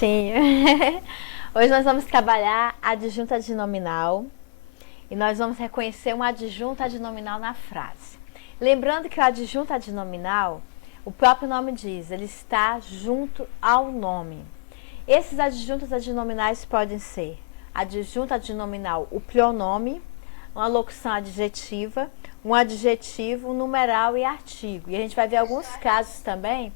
certinho. Hoje nós vamos trabalhar a adjunta adnominal e nós vamos reconhecer uma adjunta adnominal na frase. Lembrando que o adjunto adnominal, o próprio nome diz, ele está junto ao nome. Esses adjuntos adnominais podem ser adjunto adnominal, o pronome, uma locução adjetiva, um adjetivo, um numeral e artigo. E a gente vai ver alguns casos também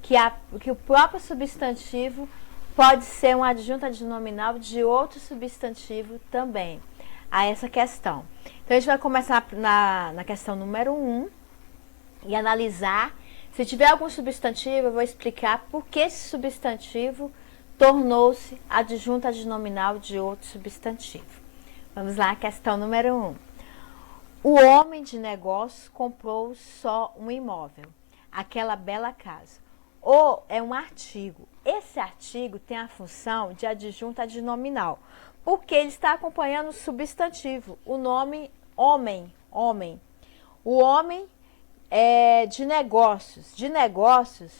que o próprio substantivo pode ser um adjunto adnominal de outro substantivo também. A essa questão. Então a gente vai começar na questão número 1 e analisar. Se tiver algum substantivo, eu vou explicar por que esse substantivo tornou-se adjunto adnominal de outro substantivo. Vamos lá, questão número 1. O homem de negócios comprou só um imóvel, aquela bela casa. O é um artigo. Esse artigo tem a função de adjunto adnominal, porque ele está acompanhando o substantivo, o nome homem, homem. O homem é de negócios. De negócios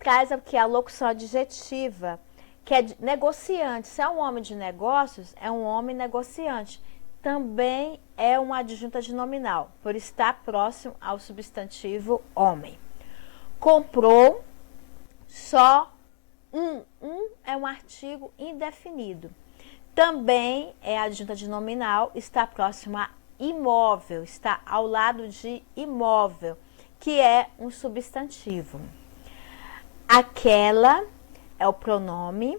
traz aqui a locução adjetiva, que é negociante. Se é um homem de negócios, é um homem negociante. Também é uma adjunta adnominal, por estar próximo ao substantivo homem. Comprou só um. Um é um artigo indefinido. Também é adjunta adnominal, está próximo a imóvel, está ao lado de imóvel, que é um substantivo. Aquela é o pronome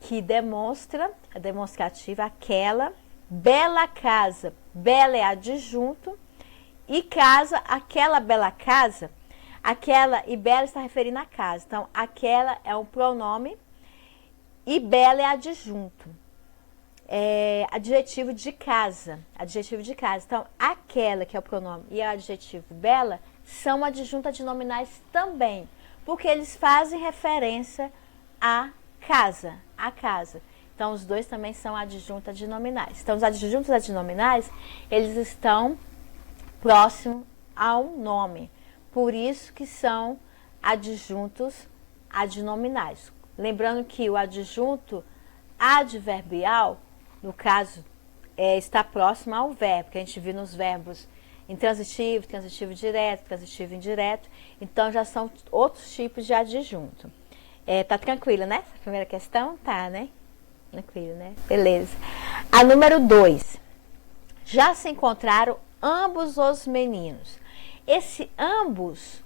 que demonstra, é demonstrativa, aquela. Bela casa, bela é adjunto. E casa, aquela bela casa, aquela e bela está referindo a casa. Então, aquela é um pronome e bela é adjunto. Adjetivo de casa, adjetivo de casa. Então, aquela que é o pronome e o adjetivo bela são adjuntas adnominais também, porque eles fazem referência à casa, a casa. Então, os dois também são adjuntas adnominais. Então, os adjuntos adnominais, eles estão próximos ao nome. Por isso que são adjuntos adnominais. Lembrando que o adjunto adverbial, no caso, está próximo ao verbo, que a gente viu nos verbos intransitivo, transitivo direto, transitivo indireto. Então, já são outros tipos de adjunto. Tá tranquilo, né? Essa primeira questão? Tá, né? Tranquilo, né? Beleza. A número 2. Já se encontraram ambos os meninos. Esse ambos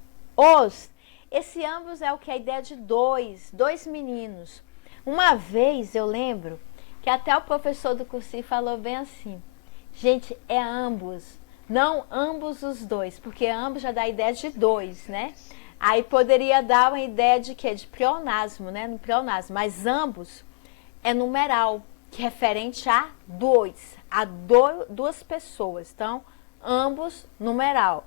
é o que? A ideia de dois meninos. Uma vez eu lembro que até o professor do cursinho falou bem assim: gente, é ambos, não ambos os dois, porque ambos já dá a ideia de dois, né? Aí poderia dar uma ideia de quê? De pleonasmo, né? No pleonasmo, mas ambos é numeral, que é referente a dois, duas pessoas. Então, ambos, numeral.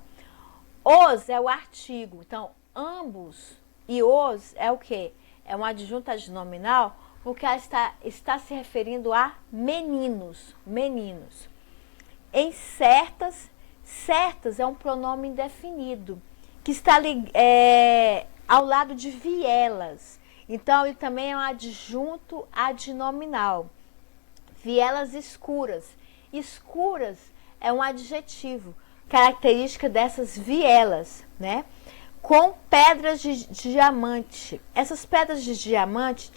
Os é o artigo. Então, ambos e os é o quê? É uma adjunta adnominal, porque ela está se referindo a meninos. Meninos. Em certas é um pronome indefinido, que está ao lado de vielas. Então, ele também é um adjunto adnominal. Vielas escuras. Escuras é um adjetivo, característica dessas vielas, né? Com pedras de diamante. Essas pedras de diamante,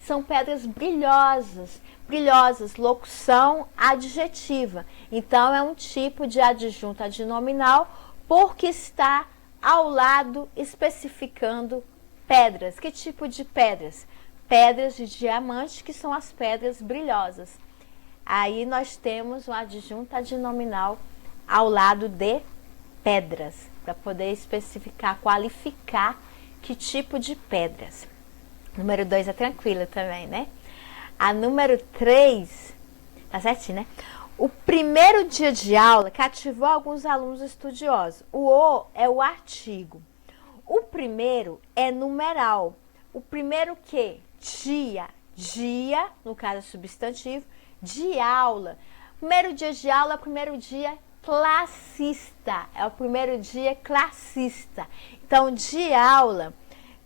são pedras brilhosas. Brilhosas, locução adjetiva. Então, é um tipo de adjunto adnominal, porque está ao lado especificando pedras. Que tipo de pedras? Pedras de diamante, que são as pedras brilhosas. Aí nós temos um adjunto adnominal ao lado de pedras, para poder especificar, qualificar que tipo de pedras. Número 2 é tranquila também, né? A número 3, tá certinho, né? O primeiro dia de aula cativou alguns alunos estudiosos. O é o artigo. O primeiro é numeral. O primeiro que? Dia. Dia, no caso é substantivo, de aula. Primeiro dia de aula é o primeiro dia classista. É o primeiro dia classista. Então, de aula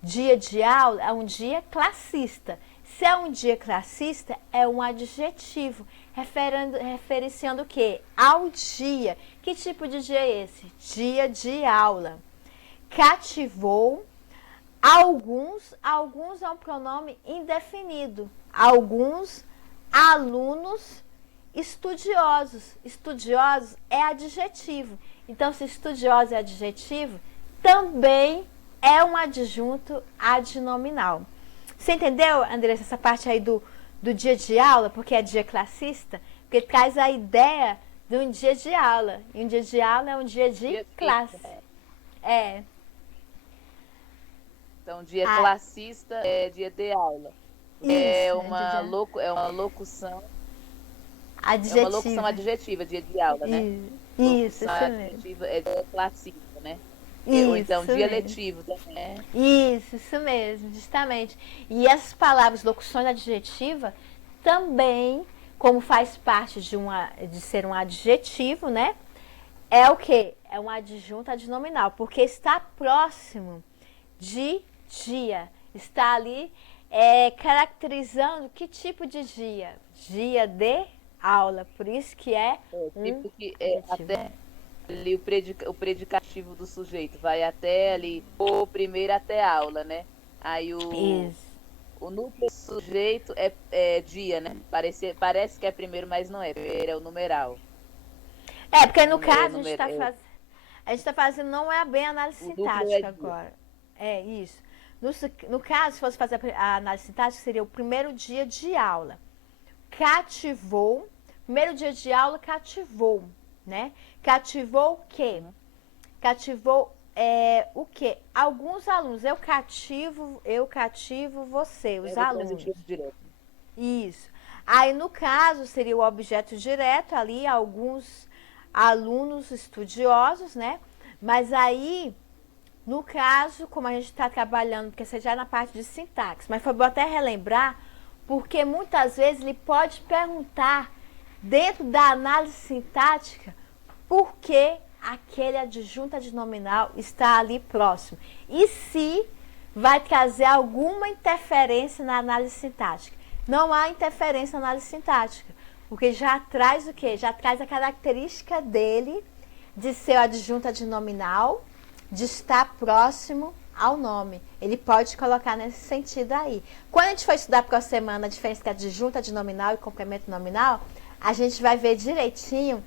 dia de aula é um dia classista. Se é um dia classista, é um adjetivo, referenciando o quê? Ao dia. Que tipo de dia é esse? Dia de aula. Cativou alguns é um pronome indefinido. Alguns alunos estudiosos. Estudiosos é adjetivo. Então, se estudioso é adjetivo, também é um adjunto adnominal. Você entendeu, Andressa, essa parte aí do dia de aula, porque é dia classista? Porque traz a ideia de um dia de aula. E um dia de aula é um dia de classe. É. Então, dia classista é dia de aula. Isso, é uma locução. Adjetiva. É uma locução adjetiva, dia de aula, né? Isso adjetiva é dia classista, né? Isso Ou então dia mesmo. letivo também, né? Isso mesmo, justamente. E essas palavras, locuções adjetivas, também, como faz parte de ser um adjetivo, né? É o quê? É um adjunto adnominal, porque está próximo de dia. Está ali caracterizando que tipo de dia? Dia de aula. Por isso que é tipo que é até ali o predicativo do sujeito vai até ali o primeiro até a aula, né? Aí o núcleo do sujeito é dia, né? Parece que é primeiro, mas não é. Primeiro é o numeral. Porque no caso a gente está fazendo não é bem análise sintática agora. É isso. No caso, se fosse fazer a análise sintática, seria o primeiro dia de aula. Cativou. Primeiro dia de aula, cativou, né? Cativou o quê? Cativou o quê? Alguns alunos. Eu cativo você, os alunos. Direto. Isso. Aí, no caso, seria o objeto direto ali, alguns alunos estudiosos, né? Mas aí, no caso, como a gente está trabalhando, porque você já é na parte de sintaxe, mas foi bom até relembrar, porque muitas vezes ele pode perguntar, dentro da análise sintática, por que aquele adjunto adnominal está ali próximo. E se vai trazer alguma interferência na análise sintática. Não há interferência na análise sintática, porque já traz o quê? Já traz a característica dele de ser o adjunto adnominal, de estar próximo ao nome. Ele pode colocar nesse sentido aí. Quando a gente for estudar para a semana a diferença entre adjunto adnominal e complemento nominal, a gente vai ver direitinho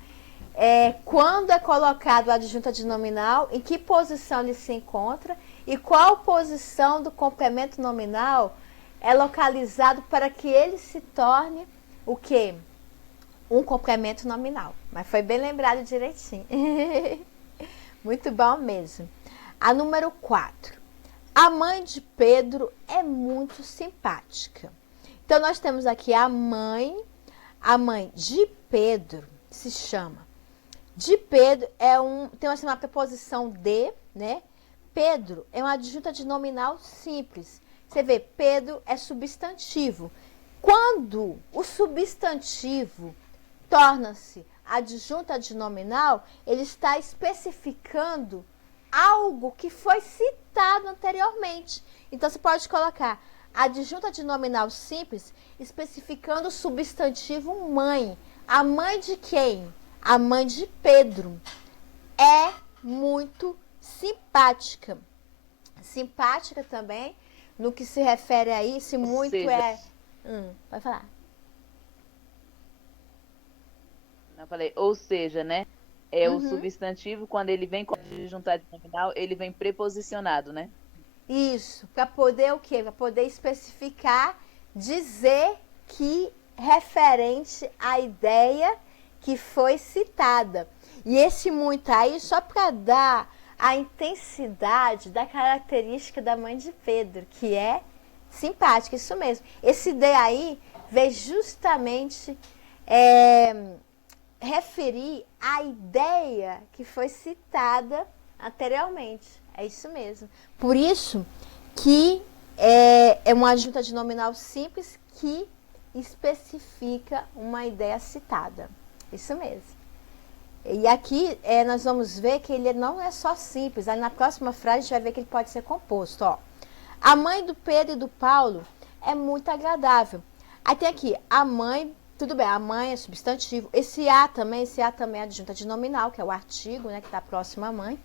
quando é colocado o adjunto adnominal, em que posição ele se encontra e qual posição do complemento nominal é localizado para que ele se torne o quê? Um complemento nominal. Mas foi bem lembrado direitinho. Muito bom mesmo. A número 4. A mãe de Pedro é muito simpática. Então, nós temos aqui a mãe de Pedro, se chama. De Pedro tem uma preposição de, né? Pedro é um adjunto adnominal simples. Você vê, Pedro é substantivo. Quando o substantivo torna-se adjunto adnominal, ele está especificando algo que foi citado anteriormente. Então, você pode colocar adjunto adnominal simples, especificando o substantivo mãe. A mãe de quem? A mãe de Pedro. É muito simpática. Simpática também, no que se refere aí, se muito pode falar. Não falei, ou seja, né? O substantivo, quando ele vem com adjunto adnominal, ele vem preposicionado, né? Isso, para poder o quê? Para poder especificar, dizer que referente à ideia que foi citada. E esse muito aí, só para dar a intensidade da característica da mãe de Pedro, que é simpática, isso mesmo. Esse de aí veio justamente referir à ideia que foi citada anteriormente. É isso mesmo. Por isso que é um adjunto adnominal simples que especifica uma ideia citada. Isso mesmo. E aqui nós vamos ver que ele não é só simples. Aí na próxima frase a gente vai ver que ele pode ser composto. Ó. A mãe do Pedro e do Paulo é muito agradável. Aí tem aqui, a mãe, tudo bem, a mãe é substantivo. Esse A também é adjunto adnominal, que é o artigo, né, que está próximo à mãe.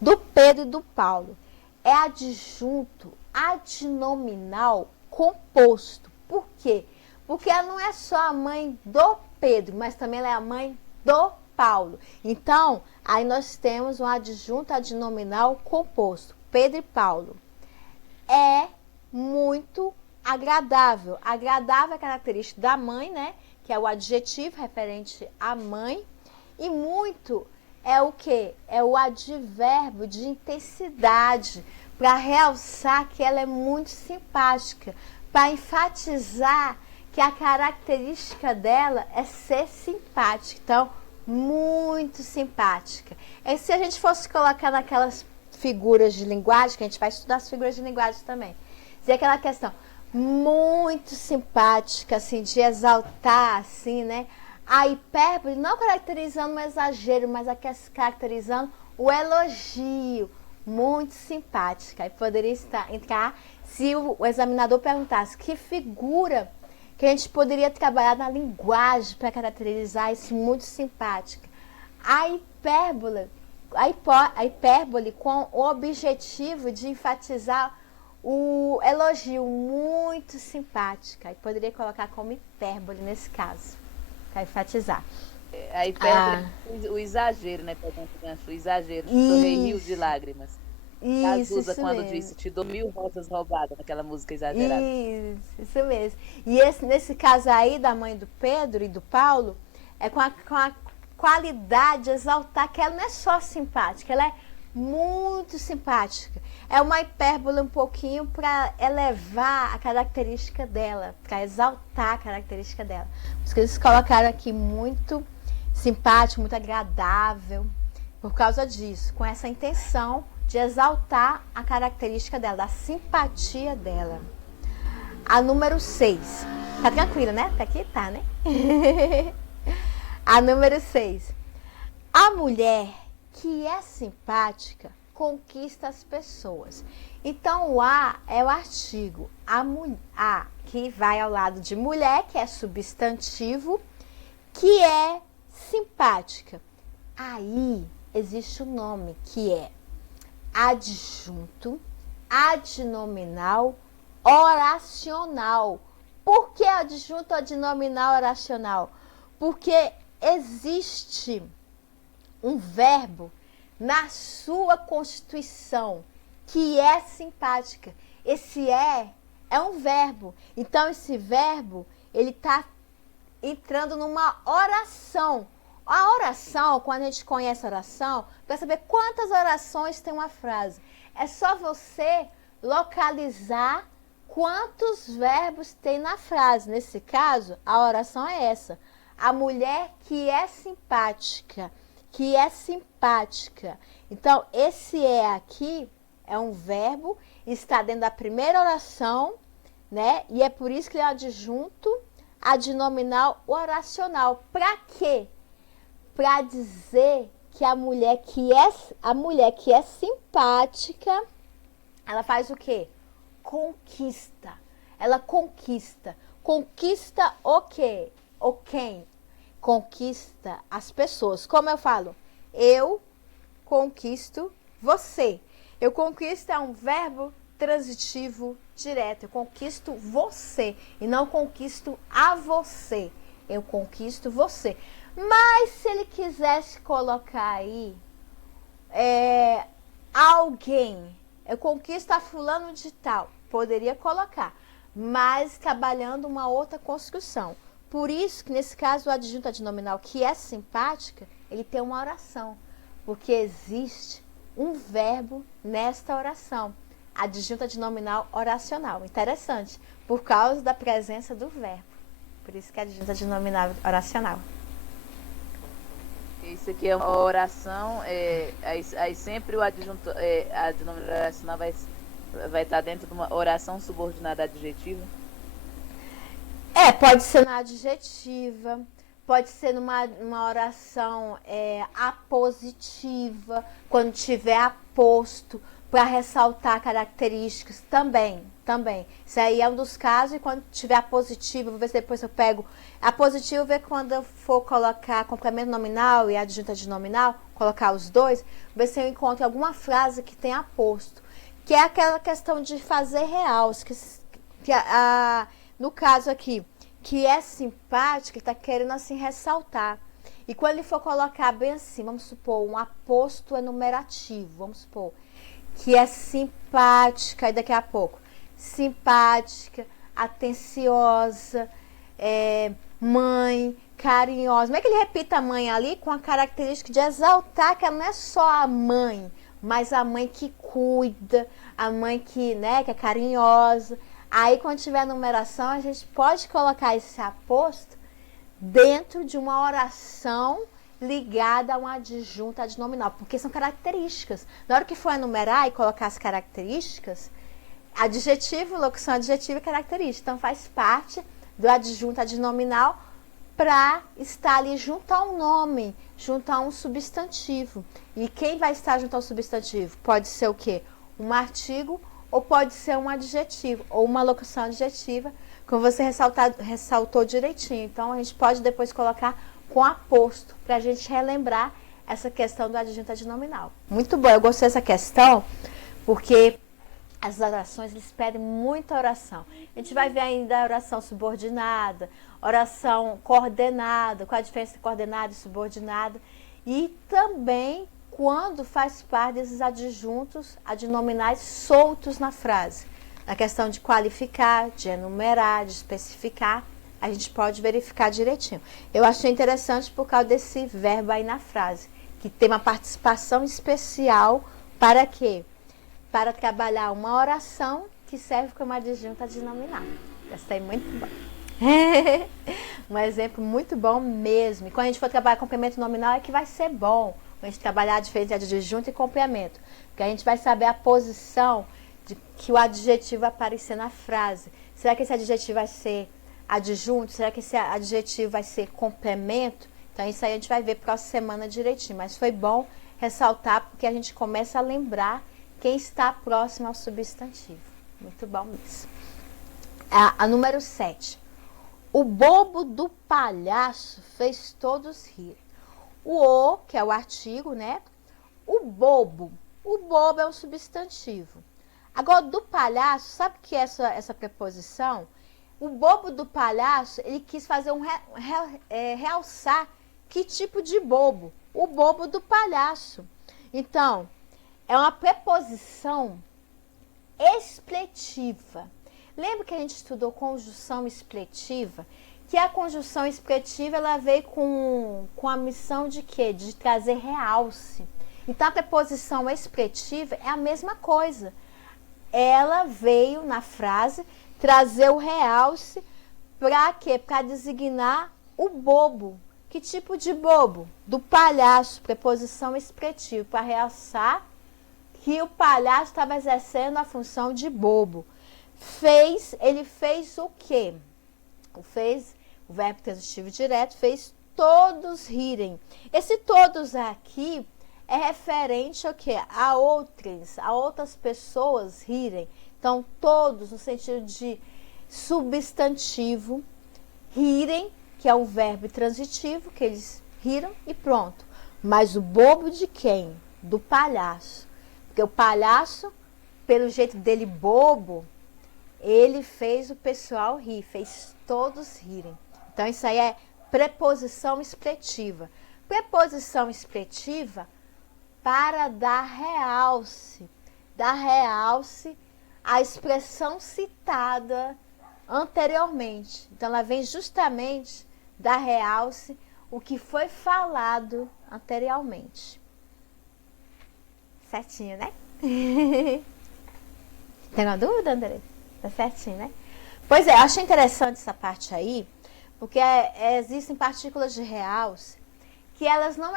Do Pedro e do Paulo é adjunto adnominal composto. Por quê? Porque ela não é só a mãe do Pedro, mas também ela é a mãe do Paulo. Então, aí nós temos um adjunto adnominal composto. Pedro e Paulo. É muito agradável. Agradável é a característica da mãe, né? Que é o adjetivo referente à mãe. E muito é o quê? É o advérbio de intensidade, para realçar que ela é muito simpática, para enfatizar que a característica dela é ser simpática. Então, muito simpática. E se a gente fosse colocar naquelas figuras de linguagem, que a gente vai estudar as figuras de linguagem também, dizer aquela questão muito simpática, assim, de exaltar, assim, né? A hipérbole não caracterizando um exagero, mas caracterizando o elogio, muito simpática. Aí poderia entrar se o examinador perguntasse que figura que a gente poderia trabalhar na linguagem para caracterizar isso muito simpática. A hipérbole com o objetivo de enfatizar o elogio, muito simpática. Aí poderia colocar como hipérbole nesse caso, para enfatizar. A hipérbole, o exagero, né? O exagero, torrei rios de lágrimas. Cazuza quando mesmo. disse, te dou 1000 rosas roubadas, naquela música exagerada. Isso mesmo. E nesse caso aí da mãe do Pedro e do Paulo, é com a qualidade de exaltar que ela não é só simpática, ela é muito simpática. É uma hipérbole um pouquinho para elevar a característica dela, para exaltar a característica dela. Por isso que eles colocaram aqui muito simpático, muito agradável, por causa disso, com essa intenção de exaltar a característica dela, da simpatia dela. A número 6. Tá tranquila, né? Até aqui tá, né? A número 6. A mulher que é simpática conquista as pessoas. Então, o A é o artigo. A que vai ao lado de mulher, que é substantivo, que é simpática. Aí existe o nome, que é adjunto adnominal oracional. Por que adjunto adnominal oracional? Porque existe um verbo na sua constituição que é simpática. Esse é um verbo. Então, esse verbo, ele está entrando numa oração. A oração, quando a gente conhece a oração, para saber quantas orações tem uma frase, é só você localizar quantos verbos tem na frase. Nesse caso, a oração é essa. A mulher que é simpática, que é simpática. Então, esse aqui é um verbo, está dentro da primeira oração, né? E é por isso que ele é adjunto adnominal oracional. Para quê? Para dizer que a mulher que é simpática, ela faz o quê? Conquista. Ela conquista. Conquista o quê? O quem? Conquista as pessoas. Como eu falo? Eu conquisto você. Eu conquisto é um verbo transitivo direto. Eu conquisto você e não conquisto a você. Eu conquisto você. Mas se ele quisesse colocar aí alguém, eu conquisto a fulano de tal, poderia colocar, mas trabalhando uma outra construção. Por isso que nesse caso o adjunto adnominal que é simpática, ele tem uma oração, porque existe um verbo nesta oração, adjunto adnominal oracional. Interessante, por causa da presença do verbo. Por isso que é adjunto adnominal oracional. Isso aqui é uma oração, aí sempre o adjunto adnominal oracional vai estar dentro de uma oração subordinada adjetiva? Pode ser na adjetiva, pode ser numa oração apositiva, quando tiver aposto, para ressaltar características também. Isso aí é um dos casos, e quando tiver a positiva, vou ver se depois eu pego a positiva, ver quando eu for colocar complemento nominal e adjunta adnominal, colocar os dois, ver se eu encontro alguma frase que tenha aposto, que é aquela questão de fazer realce, no caso aqui, que é simpático, ele está querendo assim ressaltar. E quando ele for colocar bem assim, vamos supor, um aposto enumerativo, vamos supor, que é simpática, e daqui a pouco, simpática, atenciosa, mãe, carinhosa. Como é que ele repita a mãe ali com a característica de exaltar que ela não é só a mãe, mas a mãe que cuida, a mãe que, né, que é carinhosa. Aí, quando tiver a numeração, a gente pode colocar esse aposto dentro de uma oração ligada a um adjunto adnominal, porque são características. Na hora que for enumerar e colocar as características, adjetivo, locução adjetiva e característica. Então, faz parte do adjunto adnominal para estar ali junto a um nome, junto a um substantivo. E quem vai estar junto ao substantivo? Pode ser o quê? Um artigo, ou pode ser um adjetivo, ou uma locução adjetiva, como você ressaltou direitinho. Então, a gente pode depois colocar com aposto, para a gente relembrar essa questão do adjunto adnominal. Muito bom, eu gostei dessa questão, porque as orações, eles pedem muita oração. A gente vai ver ainda a oração subordinada, oração coordenada, qual a diferença entre coordenada e subordinada, e também quando faz parte desses adjuntos adnominais soltos na frase. Na questão de qualificar, de enumerar, de especificar, a gente pode verificar direitinho. Eu achei interessante por causa desse verbo aí na frase, que tem uma participação especial para quê? Para trabalhar uma oração que serve como adjunto adnominal. Gostei muito bom. Um exemplo muito bom mesmo. E quando a gente for trabalhar complemento nominal é que vai ser bom. Quando a gente trabalhar a diferença de adjunto e complemento. Porque a gente vai saber a posição de que o adjetivo vai aparecer na frase. Será que esse adjetivo vai ser adjunto? Será que esse adjetivo vai ser complemento? Então isso aí a gente vai ver próxima semana direitinho. Mas foi bom ressaltar porque a gente começa a lembrar quem está próximo ao substantivo. Muito bom isso. A número 7. O bobo do palhaço fez todos rir. O, que é o artigo, né? O bobo é um substantivo. Agora, do palhaço, sabe o que é essa preposição? O bobo do palhaço, ele quis fazer realçar que tipo de bobo? O bobo do palhaço. Então, é uma preposição expletiva. Lembra que a gente estudou conjunção expletiva? Que a conjunção expletiva, ela veio com a missão de quê? De trazer realce. Então, a preposição expletiva é a mesma coisa. Ela veio na frase trazer o realce para quê? Para designar o bobo. Que tipo de bobo? Do palhaço, preposição expletiva, para realçar que o palhaço estava exercendo a função de bobo. Ele fez o quê? O verbo transitivo direto fez todos rirem. Esse todos aqui é referente ao quê? A outras pessoas rirem. Então, todos no sentido de substantivo, rirem, que é um verbo transitivo, que eles riram e pronto. Mas o bobo de quem? Do palhaço. Porque o palhaço, pelo jeito dele bobo, ele fez o pessoal rir, fez todos rirem. Então, isso aí é preposição expletiva. Preposição expletiva para dar realce à expressão citada anteriormente. Então, ela vem justamente dar realce o que foi falado anteriormente. Certinho, né? Tem uma dúvida, André? Tá certinho, né? Pois é, eu achei interessante essa parte aí, porque existem partículas de realce que elas não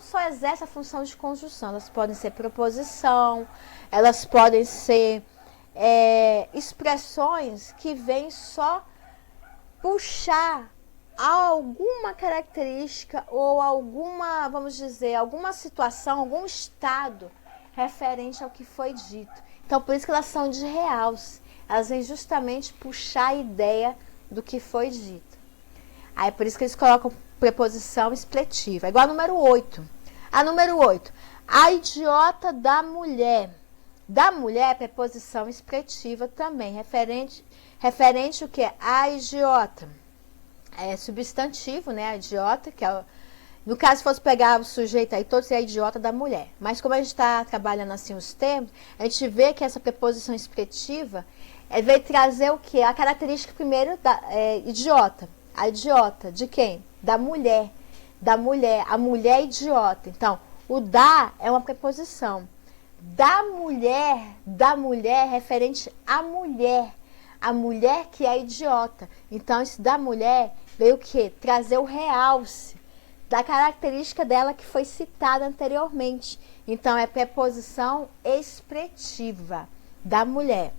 só exercem a função de conjunção, elas podem ser preposição, elas podem ser expressões que vêm só puxar alguma característica ou alguma, vamos dizer, alguma situação, algum estado referente ao que foi dito. Então, por isso que elas são de realce. Elas vêm justamente puxar a ideia do que foi dito. Aí, por isso que eles colocam preposição expletiva. Igual a número 8. A número 8. A idiota da mulher. Da mulher, preposição expletiva também. Referente o quê? A idiota. É substantivo, né? A idiota, que é... No caso, se fosse pegar o sujeito aí, todo seria idiota da mulher. Mas como a gente está trabalhando assim os termos, a gente vê que essa preposição expletiva veio trazer o quê? A característica primeiro da idiota. A idiota de quem? Da mulher. Da mulher. A mulher idiota. Então, o da é uma preposição. Da mulher referente à mulher. A mulher que é idiota. Então, isso da mulher veio o quê? Trazer o realce da característica dela que foi citada anteriormente. Então, é preposição expretiva da mulher.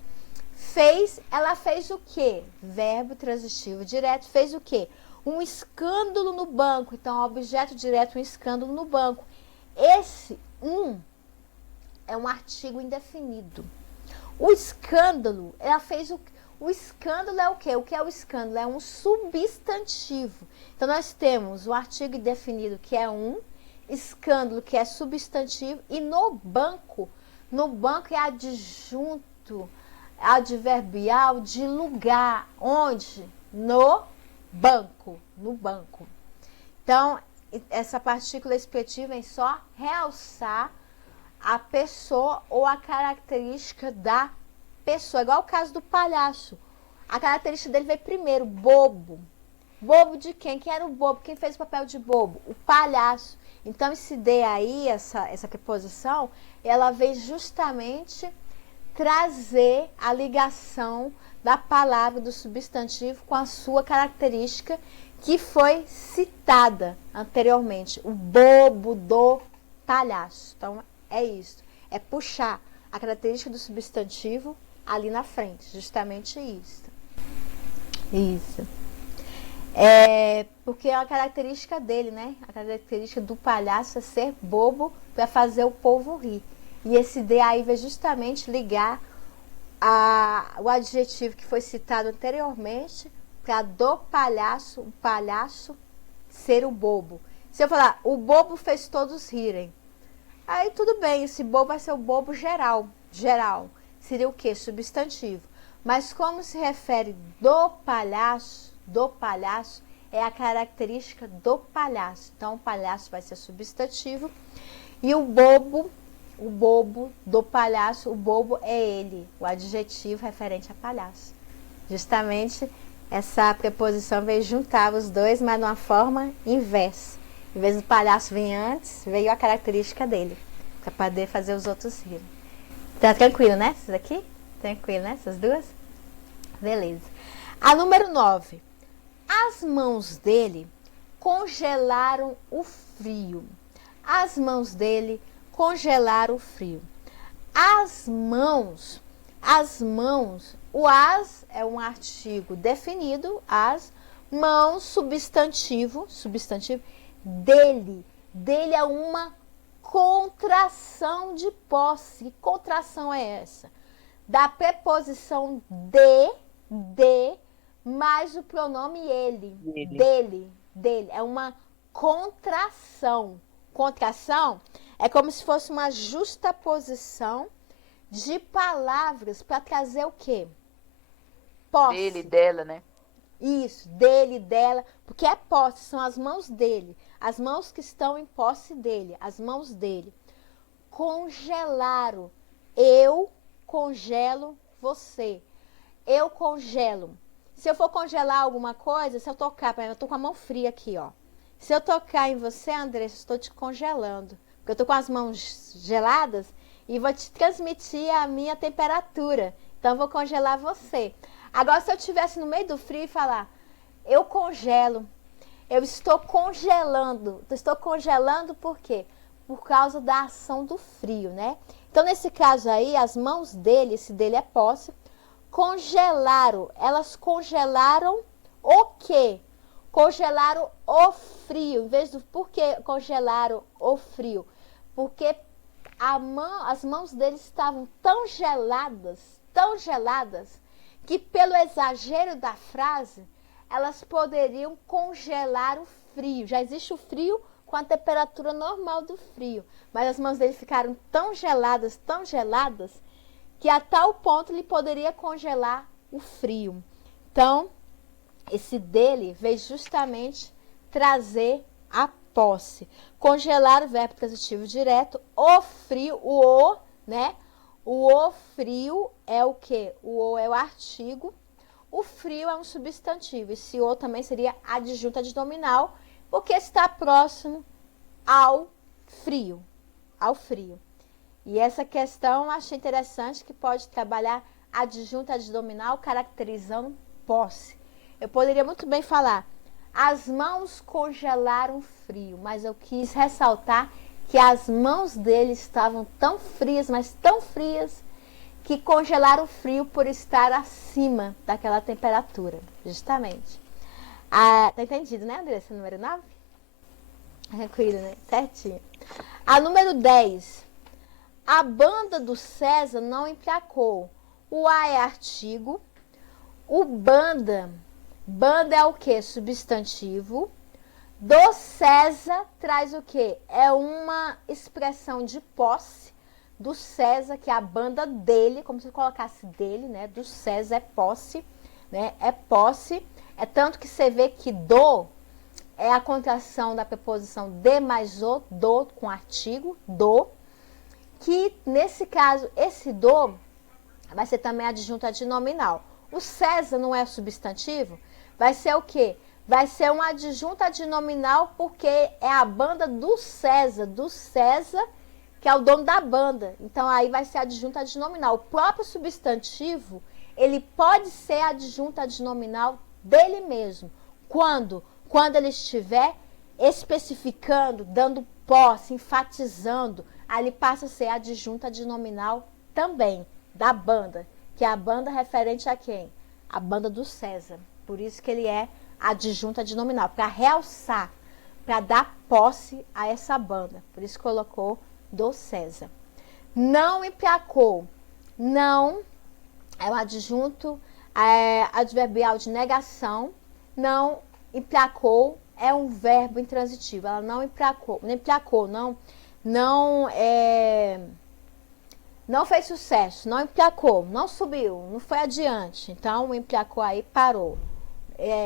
Ela fez o quê? Verbo transitivo direto. Fez o quê? Um escândalo no banco. Então, objeto direto, um escândalo no banco. Esse é um artigo indefinido. O escândalo, ela fez o escândalo é o quê? O que é o escândalo? É um substantivo. Então, nós temos o artigo indefinido, que é escândalo, que é substantivo, e no banco é adjunto, adverbial de lugar. Onde? No banco. Então, essa partícula expletiva vem só realçar a pessoa ou a característica da pessoa. Igual o caso do palhaço. A característica dele veio primeiro, bobo. Bobo de quem? Quem era o bobo? Quem fez o papel de bobo? O palhaço. Então, esse D aí, essa preposição, ela veio justamente trazer a ligação da palavra, do substantivo, com a sua característica que foi citada anteriormente. O bobo do palhaço. Então, é isso. É puxar a característica do substantivo ali na frente. Justamente isso. Isso. Porque é uma característica dele, né? A característica do palhaço é ser bobo para fazer o povo rir. E esse D aí vai justamente ligar o adjetivo que foi citado anteriormente para do palhaço, o palhaço ser o bobo. Se eu falar, o bobo fez todos rirem, aí tudo bem, esse bobo vai ser o bobo geral. Geral. Seria o quê? Substantivo. Mas como se refere do palhaço é a característica do palhaço. Então, o palhaço vai ser substantivo. E o bobo do palhaço, o bobo é ele, o adjetivo referente a palhaço. Justamente essa preposição veio juntar os dois, mas de uma forma inversa. Em vez do palhaço vir antes, veio a característica dele, para poder fazer os outros rirem. Tá tranquilo, né? Essas aqui? Tranquilo, né? Essas duas? Beleza. A número 9. As mãos dele congelaram o frio. As mãos dele congelaram o frio. As mãos, o as é um artigo definido, as mãos, substantivo, dele é uma contração de posse. Que contração é essa? Da preposição de, mais o pronome ele. Dele. É uma contração. Contração é como se fosse uma justaposição de palavras para trazer o quê? Posse. Dele, dela, né? Isso, dele, dela, porque é posse, são as mãos dele, as mãos que estão em posse dele, as mãos dele. Congelaram, eu congelo você, eu congelo. Se eu for congelar alguma coisa, se eu tocar, por exemplo, eu tô com a mão fria aqui, ó. Se eu tocar em você, Andressa, estou te congelando, porque eu tô com as mãos geladas e vou te transmitir a minha temperatura, então eu vou congelar você. Agora, se eu estivesse no meio do frio e falar, eu congelo, eu estou congelando. Estou congelando por quê? Por causa da ação do frio, né? Então, nesse caso aí, as mãos dele, esse dele é posse, congelaram. Elas congelaram o quê? Congelaram o frio. Em vez do por que congelaram o frio? Porque as mãos dele estavam tão geladas, que pelo exagero da frase, elas poderiam congelar o frio. Já existe o frio com a temperatura normal do frio, mas as mãos dele ficaram tão geladas, que a tal ponto ele poderia congelar o frio. Então, esse dele veio justamente trazer a posse. Congelar, o verbo transitivo direto. O frio, né? O frio é o quê? O é o artigo. O frio é um substantivo. Esse o também seria adjunta adnominal, porque está próximo ao frio. Ao frio. E essa questão eu achei interessante, que pode trabalhar adjunta adnominal caracterizando posse. Eu poderia muito bem falar, as mãos congelaram frio, mas eu quis ressaltar que as mãos dele estavam tão frias, mas tão frias, que congelaram frio por estar acima daquela temperatura, justamente. Tá entendido, né, Andressa? Número 9? Tranquilo, né? Certinho. A número 10. A banda do César não emplacou. O A é artigo. O banda é o que? Substantivo. Do César traz o que? É uma expressão de posse do César, que é a banda dele, como se colocasse dele, né? Do César é posse, né? É posse. É tanto que você vê que do é a contração da preposição de mais o, do com artigo, do, que nesse caso, esse do vai ser também adjunto adnominal. O César não é substantivo, vai ser o quê? Vai ser um adjunto adnominal porque é a banda do César, que é o dono da banda. Então aí vai ser adjunto adnominal. O próprio substantivo, ele pode ser adjunto adnominal dele mesmo. Quando ele estiver especificando, dando posse, enfatizando, aí ele passa a ser adjunto adnominal também, da banda, que é a banda referente a quem? A banda do César. Por isso que ele é adjunto adnominal, para realçar, para dar posse a essa banda. Por isso colocou do César. Não emplacou. Não é um adjunto adverbial de negação. Não emplacou é um verbo intransitivo. Ela não emplacou, não fez sucesso, não emplacou, não subiu, não foi adiante. Então, o emplacou aí parou.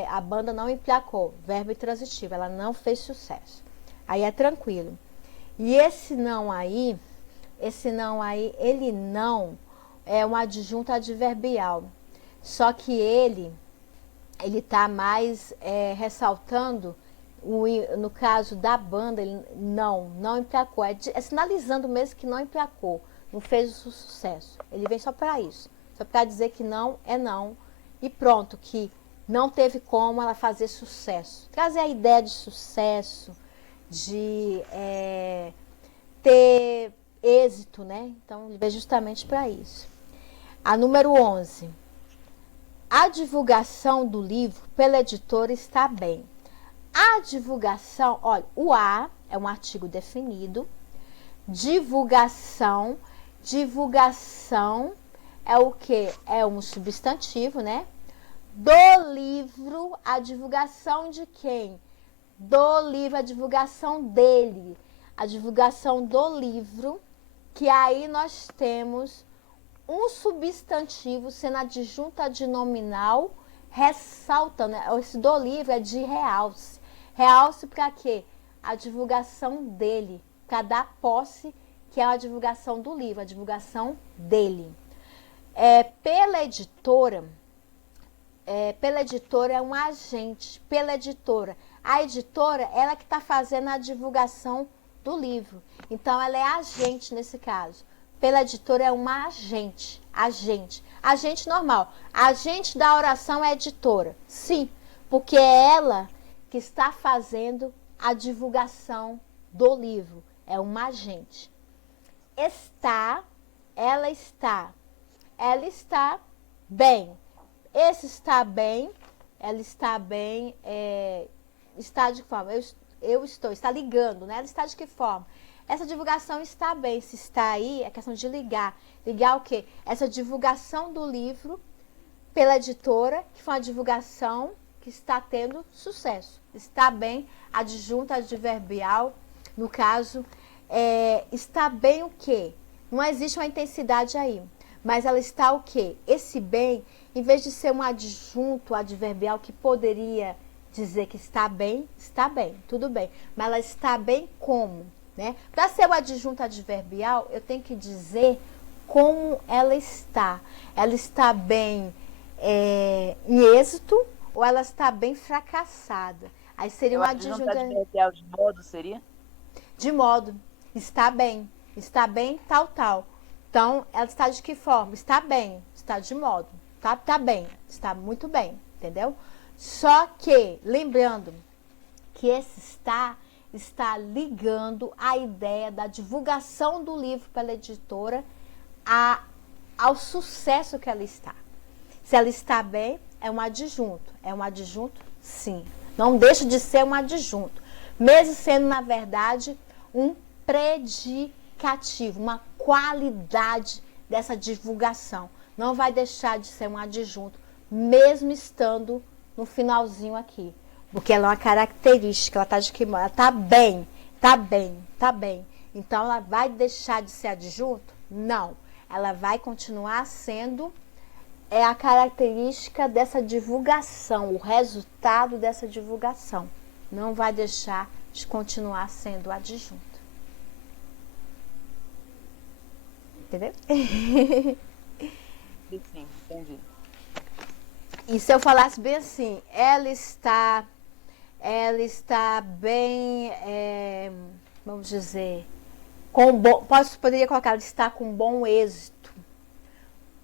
A banda não emplacou, verbo intransitivo, ela não fez sucesso. Aí é tranquilo. E esse não aí, ele não é um adjunto adverbial. Só que ele está mais ressaltando, no caso da banda, ele não emplacou. É sinalizando mesmo que não emplacou, não fez o sucesso. Ele vem só para isso, só para dizer que não é não. E pronto, que não teve como ela fazer sucesso. Trazer a ideia de sucesso, de ter êxito, né? Então, ele veio justamente para isso. A número 11. A divulgação do livro pela editora está bem. A divulgação, olha, o A é um artigo definido. Divulgação é o que? É um substantivo, né? Do livro, a divulgação de quem? Do livro, a divulgação dele. A divulgação do livro, que aí nós temos um substantivo sendo adjunto adnominal, ressaltando, né? Esse do livro é de realce. Realce para quê? A divulgação dele, para dar posse, que é a divulgação do livro, a divulgação dele. Pela editora é um agente, pela editora. A editora, ela que está fazendo a divulgação do livro. Então, ela é agente nesse caso. Pela editora é uma agente normal. A agente da oração é editora, sim, porque é ela que está fazendo a divulgação do livro. É uma agente. Ela está bem. Esse está bem, ela está bem, está de que forma? Eu estou, está ligando, né? Ela está de que forma? essa divulgação está bem. Se está aí, é questão de ligar. Ligar o quê? Essa divulgação do livro pela editora, que foi uma divulgação que está tendo sucesso. Está bem, adjunto adverbial, no caso, está bem o quê? Não existe uma intensidade aí, mas ela está o quê? Esse bem, em vez de ser um adjunto adverbial que poderia dizer que está bem, tudo bem. Mas ela está bem como? Né? Para ser o adjunto adverbial, eu tenho que dizer como ela está. Ela está bem em êxito ou ela está bem fracassada. Aí seria um adjunto adverbial de modo, seria? De modo, está bem, tal, tal. Então, ela está de que forma? Está bem, está de modo, tá bem, está muito bem, entendeu? Só que, lembrando que esse está ligando a ideia da divulgação do livro pela editora ao sucesso que ela está. Se ela está bem, é um adjunto. É um adjunto? Sim. Não deixa de ser um adjunto. Mesmo sendo, na verdade, um predicativo, uma qualidade dessa divulgação. Não vai deixar de ser um adjunto, mesmo estando no finalzinho aqui. Porque ela é uma característica, ela está de que ela está bem, está bem, está bem. Então, ela vai deixar de ser adjunto? Não. Ela vai continuar sendo a característica dessa divulgação, o resultado dessa divulgação. Não vai deixar de continuar sendo adjunto. Entendeu? Sim, entendi. E se eu falasse bem assim, ela está bem, vamos dizer, poderia colocar, ela está com bom êxito.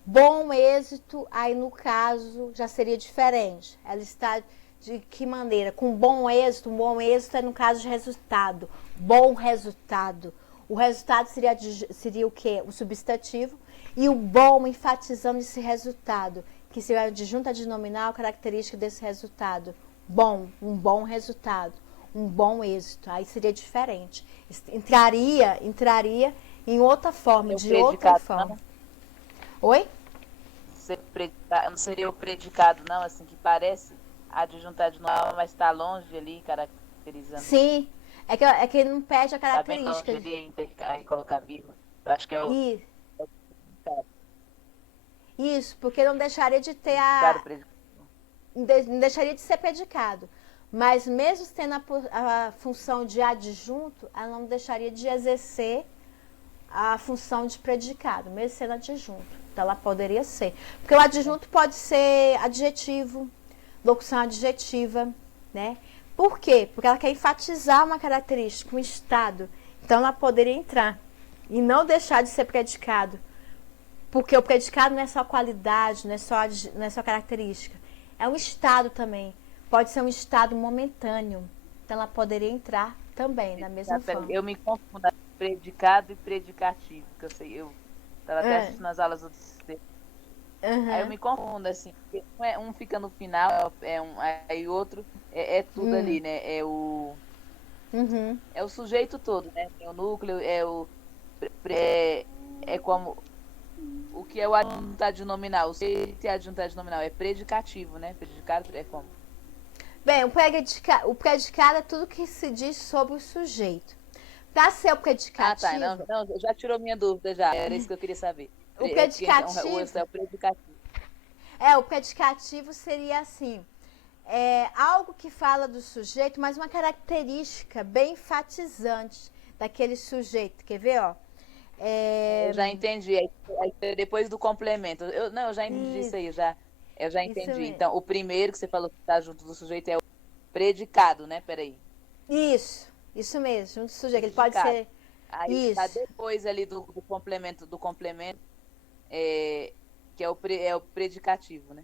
Bom êxito, aí no caso já seria diferente. Ela está de que maneira? Com bom êxito, um bom êxito é no caso de resultado. Bom resultado. O resultado seria o quê? O substantivo. E o bom enfatizando esse resultado, que seria a adjunta adnominal característica desse resultado. Bom, um bom resultado, um bom êxito. Aí seria diferente. Entraria em outra forma, de outra forma. Não? Oi? Não seria o predicado, não, assim, que parece adjunto adnominal, mas está longe ali, caracterizando. Sim, é que ele não perde a característica. Tá bem longe ali, colocar vírgula. Eu acho que é o... Isso, porque não deixaria de ter não deixaria de ser predicado. Mas mesmo tendo a função de adjunto, ela não deixaria de exercer a função de predicado, mesmo sendo adjunto. Então, ela poderia ser. Porque o adjunto pode ser adjetivo, locução adjetiva, né? Por quê? Porque ela quer enfatizar uma característica, um estado. Então, ela poderia entrar e não deixar de ser predicado. Porque o predicado não é só qualidade, não é só característica. É um estado também. Pode ser um estado momentâneo. Então, ela poderia entrar também, da mesma forma. Eu me confundo predicado e predicativo, que eu estava até assistindo as aulas do texto. Aí eu me confundo, assim, um fica no final, aí o outro é tudo ali, né? É o sujeito todo, né? Tem o núcleo, é como o que é o adjunto adnominal. O sujeito e adjunto adnominal é predicativo, né? Predicado é como? Bem, o predicado é tudo que se diz sobre o sujeito. Para ser o predicativo... Ah, tá. Não, já tirou minha dúvida já. Era isso que eu queria saber. O predicativo... É o predicativo. O predicativo seria assim, algo que fala do sujeito, mas uma característica bem enfatizante daquele sujeito. Quer ver, ó? Eu já entendi. Aí, depois do complemento. Eu já entendi isso aí, eu já entendi. Então, o primeiro que você falou que está junto do sujeito é o predicado, né? Peraí. Isso mesmo, junto do sujeito. Ele pode ser... Aí está depois ali do complemento, que é o predicativo, né?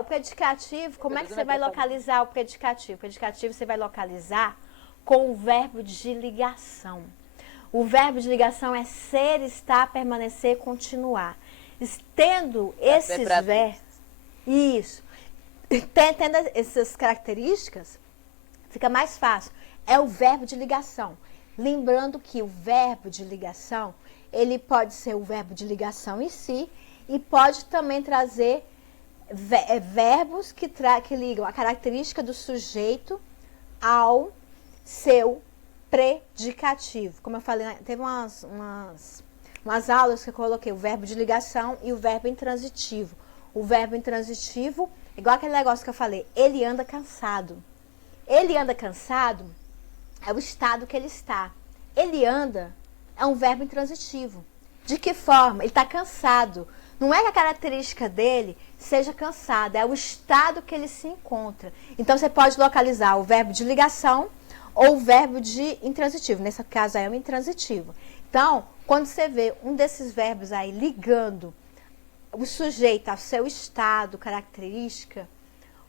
O predicativo, como é que você vai localizar o predicativo? O predicativo você vai localizar com o verbo de ligação. O verbo de ligação é ser, estar, permanecer, continuar. Tendo esses verbos... Isso. Tendo essas características, fica mais fácil. É o verbo de ligação. Lembrando que o verbo de ligação, ele pode ser o verbo de ligação em si e pode também trazer verbos que ligam a característica do sujeito ao seu predicativo. Como eu falei, teve umas aulas que eu coloquei o verbo de ligação e o verbo intransitivo. O verbo intransitivo, igual aquele negócio que eu falei, ele anda cansado. Ele anda cansado é o estado que ele está. Ele anda é um verbo intransitivo. De que forma? Ele está cansado. Não é que a característica dele seja cansada, é o estado que ele se encontra. Então, você pode localizar o verbo de ligação ou o verbo de intransitivo. Nesse caso aí é o intransitivo. Então, quando você vê um desses verbos aí ligando o sujeito ao seu estado, característica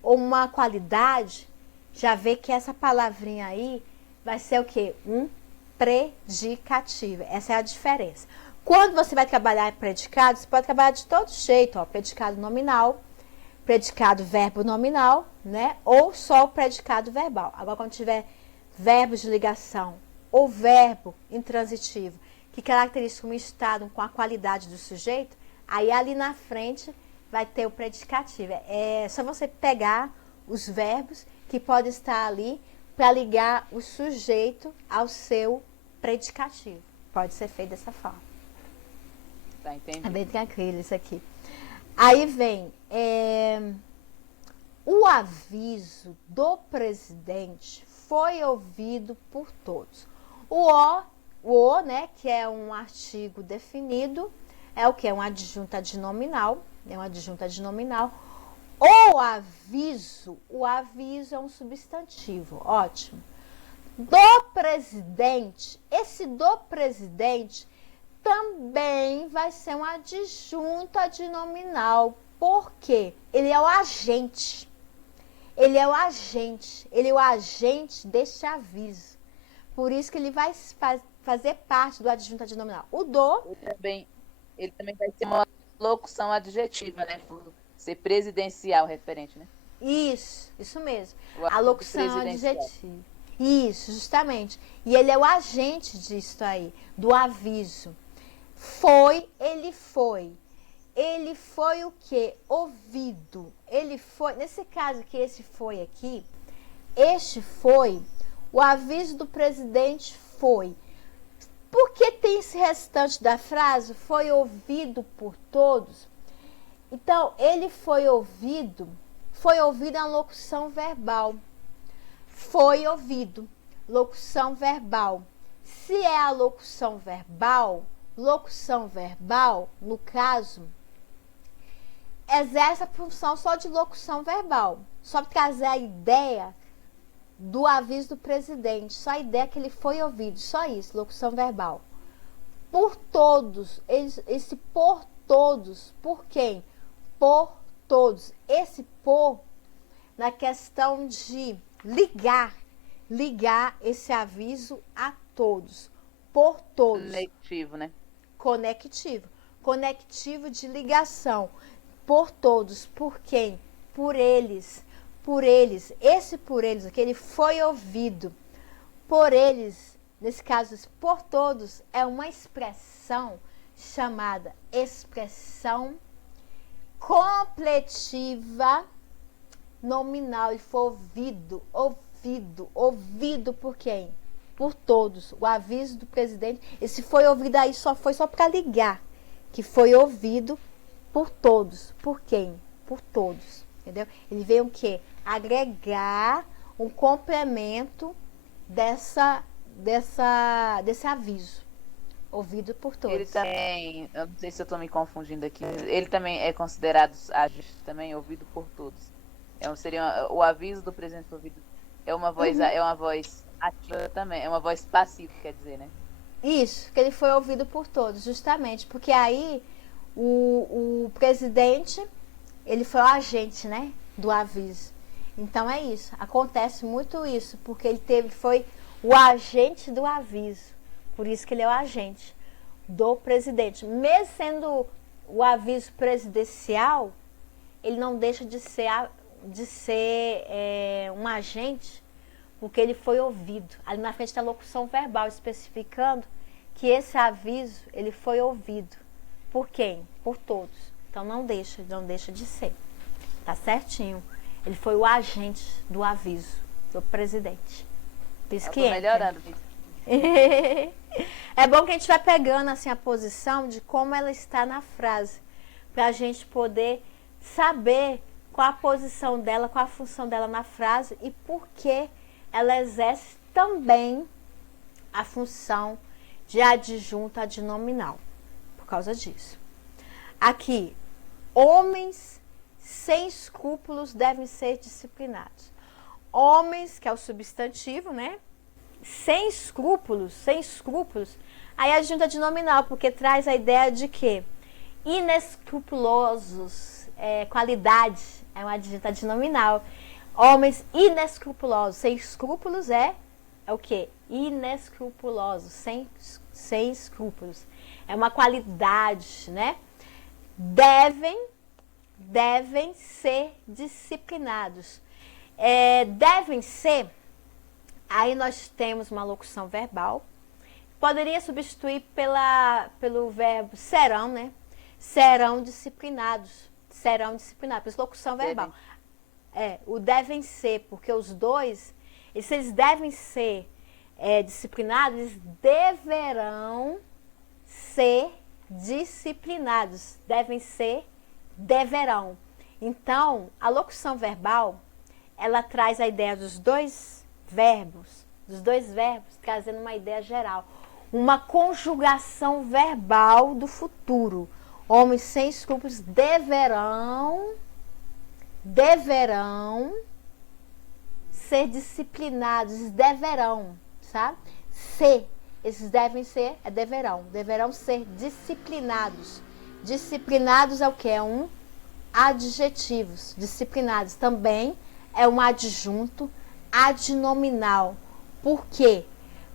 ou uma qualidade, já vê que essa palavrinha aí vai ser o quê? Um predicativo. Essa é a diferença. Quando você vai trabalhar em predicado, você pode trabalhar de todo jeito, ó, predicado nominal, predicado verbo nominal, né? Ou só o predicado verbal. Agora, quando tiver verbos de ligação ou verbo intransitivo, que caracteriza um estado com a qualidade do sujeito, aí ali na frente vai ter o predicativo. É só você pegar os verbos que podem estar ali para ligar o sujeito ao seu predicativo. Pode ser feito dessa forma. Tá, entendi. É bem tranquilo isso aqui. Aí vem o aviso do presidente foi ouvido por todos. O O, né, que é um artigo definido, é o que? É uma adjunta adnominal. É uma adjunta adnominal. O aviso é um substantivo. Ótimo. Do presidente, esse do presidente também vai ser um adjunto adnominal. Por quê? Ele é o agente. Ele é o agente. Ele é o agente deste aviso. Por isso que ele vai fazer parte do adjunto adnominal. O do... Ele também vai ser uma locução adjetiva, né? Por ser presidencial referente, né? Isso mesmo. A locução adjetiva. Isso, justamente. E ele é o agente disso aí, do aviso. Ele foi. Ele foi o quê? Ouvido. Ele foi, nesse caso que esse foi aqui, este foi, o aviso do presidente foi. Por que tem esse restante da frase? Foi ouvido por todos. Então, ele foi ouvido é uma locução verbal. Foi ouvido, locução verbal. Se é a locução verbal, no caso, exerce a função só de locução verbal. Só trazer a ideia do aviso do presidente, só a ideia que ele foi ouvido, só isso, locução verbal. Por todos, esse por todos, por quem? Por todos. Esse por, na questão de ligar esse aviso a todos, por todos. Conectivo, né? Conectivo de ligação, por todos, por quem? Por eles. Esse por eles aqui, ele foi ouvido por eles, nesse caso, por todos, é uma expressão chamada expressão completiva nominal. Ele foi ouvido por quem? Por todos. O aviso do presidente, esse foi ouvido aí foi só para ligar, que foi ouvido por todos. Por quem? Por todos. Entendeu? Ele veio o quê? Agregar um complemento desse aviso. Ouvido por todos. Ele também, eu não sei se eu estou me confundindo aqui, ele também é considerado também ouvido por todos. Seria o aviso do presidente ouvido. É uma voz ativa também, é uma voz passiva, quer dizer, né? Isso, que ele foi ouvido por todos, justamente, porque aí o presidente, ele foi o agente, né, do aviso. Então é isso, acontece muito isso, porque foi o agente do aviso, por isso que ele é o agente do presidente. Mesmo sendo o aviso presidencial, ele não deixa de ser um agente, porque ele foi ouvido. Ali na frente da locução verbal, especificando que esse aviso, ele foi ouvido. Por quem? Por todos. Então não deixa de ser. Tá certinho. Ele foi o agente do aviso do presidente. Por isso que melhorando. É bom que a gente vai pegando assim a posição de como ela está na frase, para a gente poder saber qual a posição dela, qual a função dela na frase e por que ela exerce também a função de adjunto adnominal. Por causa disso. Aqui, homens sem escrúpulos devem ser disciplinados. Homens, que é o substantivo, né? Sem escrúpulos, aí adjunta adnominal, porque traz a ideia de que inescrupulosos, qualidade, é um adjunto adnominal. Homens inescrupulosos, sem escrúpulos é o quê? Inescrupulosos, sem escrúpulos. É uma qualidade, né? Devem ser disciplinados. Devem ser, aí nós temos uma locução verbal. Poderia substituir pelo verbo serão, né? Serão disciplinados. Serão disciplinados. Por isso, locução verbal. O devem ser, porque os dois, se eles devem ser disciplinados, eles deverão ser disciplinados. Deverão. Então, a locução verbal, ela traz a ideia dos dois verbos, trazendo uma ideia geral. Uma conjugação verbal do futuro. Homens sem escrúpulos deverão ser disciplinados, sabe? Esses deverão ser disciplinados. Disciplinados é o que? É um adjetivos. Disciplinados também é um adjunto adnominal. Por quê?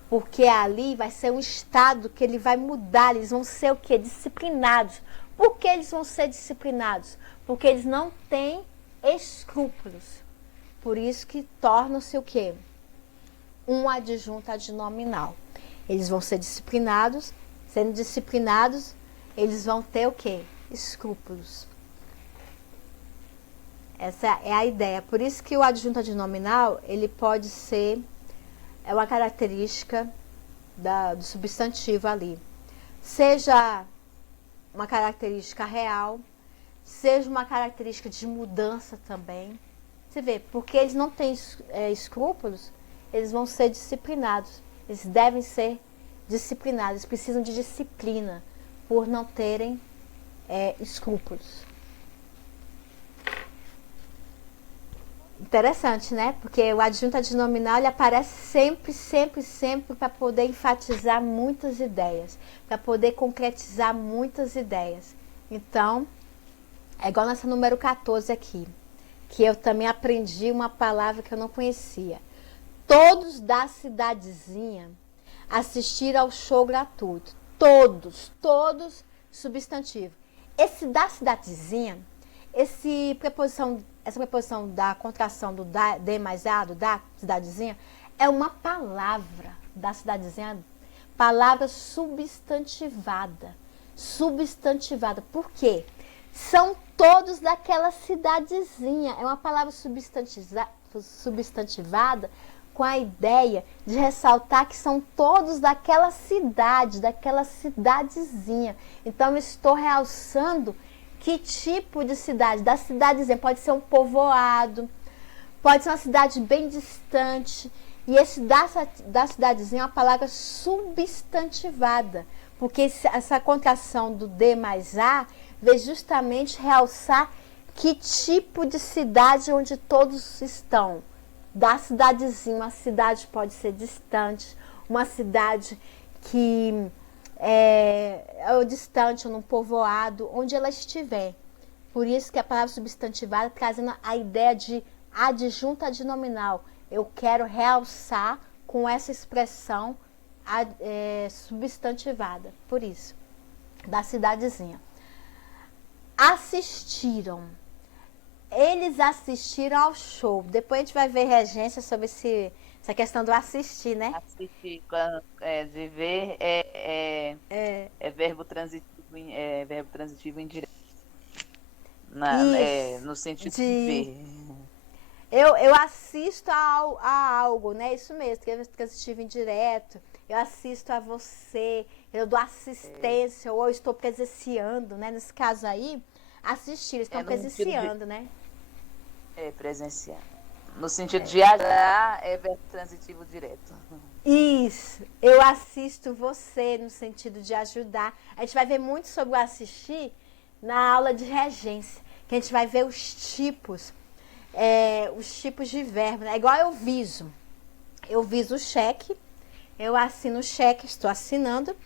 Porque ali vai ser um estado que ele vai mudar. Eles vão ser o quê? Disciplinados. Por que eles vão ser disciplinados? Porque eles não têm escrúpulos. Por isso que torna-se o quê? Um adjunto adnominal. Eles vão ser disciplinados. Sendo disciplinados, eles vão ter o quê? Escrúpulos. Essa é a ideia. Por isso que o adjunto adnominal, ele pode ser uma característica do substantivo ali. Seja uma característica real, seja uma característica de mudança também. Você vê, porque eles não têm escrúpulos, eles vão ser disciplinados. Eles devem ser disciplinados, eles precisam de disciplina por não terem escrúpulos. Interessante, né? Porque o adjunto adnominal ele aparece sempre para poder enfatizar muitas ideias, para poder concretizar muitas ideias. Então, é igual nessa número 14 aqui, que eu também aprendi uma palavra que eu não conhecia. Todos da cidadezinha assistiram ao show gratuito. Todos, substantivo. Esse da cidadezinha, essa preposição da contração do de mais a, do da cidadezinha, é uma palavra da cidadezinha, palavra substantivada. Por quê? São todos daquela cidadezinha. É uma palavra substantivada com a ideia de ressaltar que são todos daquela cidade, daquela cidadezinha. Então, eu estou realçando que tipo de cidade? Da cidadezinha. Pode ser um povoado, pode ser uma cidade bem distante. E esse da cidadezinha é uma palavra substantivada, porque essa contração do D mais A veio justamente realçar que tipo de cidade onde todos estão. Da cidadezinha, uma cidade pode ser distante, uma cidade que é distante, num povoado, onde ela estiver. Por isso que a palavra substantivada trazendo a ideia de adjunto adnominal. Eu quero realçar com essa expressão substantivada. Por isso, da cidadezinha. Assistiram. eles assistiram ao show. Depois a gente vai ver regência sobre essa questão do assistir, né? Assistir, de ver é verbo transitivo indireto. Isso. No sentido de ver. Eu assisto a algo, né? Isso mesmo, transitivo indireto. Eu assisto a você, eu dou assistência, ou eu estou presenciando, né? Nesse caso aí, assistir, eles estão No sentido presenciando, né? Presenciar. No sentido de ajudar, é verbo transitivo direto. Isso, eu assisto você no sentido de ajudar. A gente vai ver muito sobre o assistir na aula de regência, que a gente vai ver os tipos de verbo, né? Igual eu viso o cheque, eu assino o cheque, estou assinando.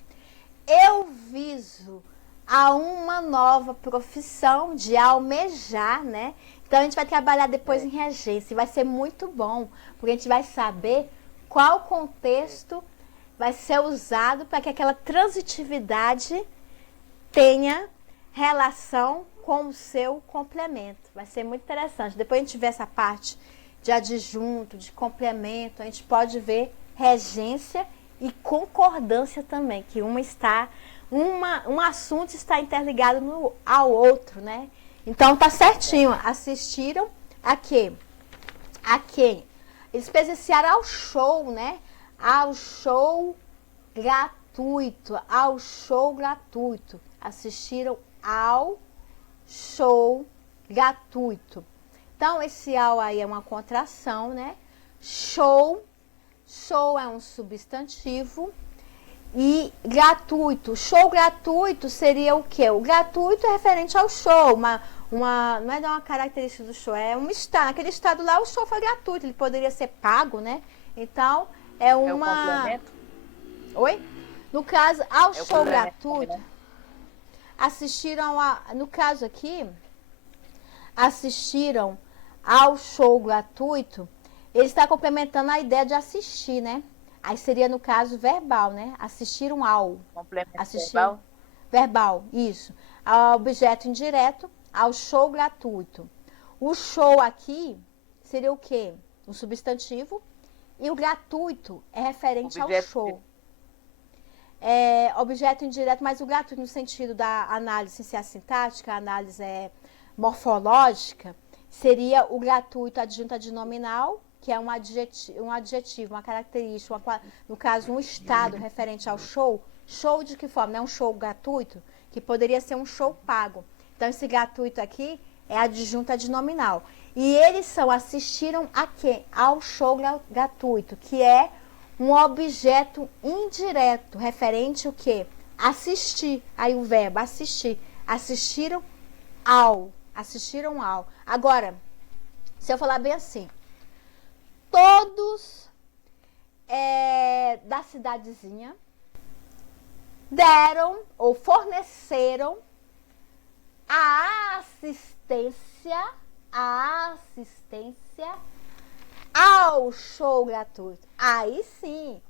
Eu viso a uma nova profissão de almejar, né? Então a gente vai trabalhar depois em regência e vai ser muito bom, porque a gente vai saber qual contexto vai ser usado para que aquela transitividade tenha relação com o seu complemento. Vai ser muito interessante. Depois a gente vê essa parte de adjunto, de complemento, a gente pode ver regência e concordância também, que um assunto está interligado ao outro, né? Então tá certinho. Assistiram a quê? A quem? Eles presenciaram ao show, né? Ao show gratuito. Ao show gratuito. Assistiram ao show gratuito. Então, esse ao aí é uma contração, né? Show. Show é um substantivo. E gratuito. Show gratuito seria o quê? O gratuito é referente ao show. Não é uma característica do show, é um estado. Naquele estado lá, o show foi gratuito. Ele poderia ser pago, né? Então, é uma... É o complemento? Oi? No caso, ao show gratuito, né? no caso aqui, assistiram ao show gratuito, ele está complementando a ideia de assistir, né? Aí seria, no caso, verbal, né? Assistiram ao. Complemento verbal? Verbal, isso. Ao objeto indireto, ao show gratuito. O show aqui seria o quê? Um substantivo. E o gratuito é referente ao show. É objeto indireto, mas o gratuito no sentido da análise sintática, a análise morfológica, seria o gratuito adjunto adnominal, que é um adjetivo, uma característica, no caso, um estado referente ao show. Show de que forma? Não é um show gratuito, que poderia ser um show pago. Então, esse gratuito aqui é adjunto adnominal. E eles assistiram a quê? Ao show gratuito, que é um objeto indireto, referente o quê? Assistir. Aí o verbo assistir. Assistiram ao. Agora, se eu falar bem assim, todos da cidadezinha deram ou forneceram a assistência ao show gratuito. Aí sim,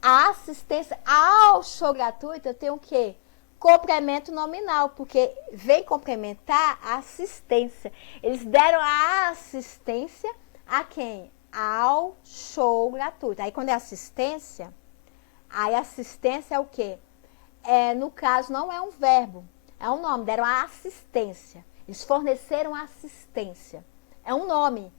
a assistência ao show gratuito eu tenho o quê? Complemento nominal, porque vem complementar a assistência. Eles deram a assistência a quem? Ao show gratuito. Aí quando é assistência, aí assistência é o quê? No caso, não é um verbo, é um nome. Deram a assistência. Eles forneceram assistência. É um nome.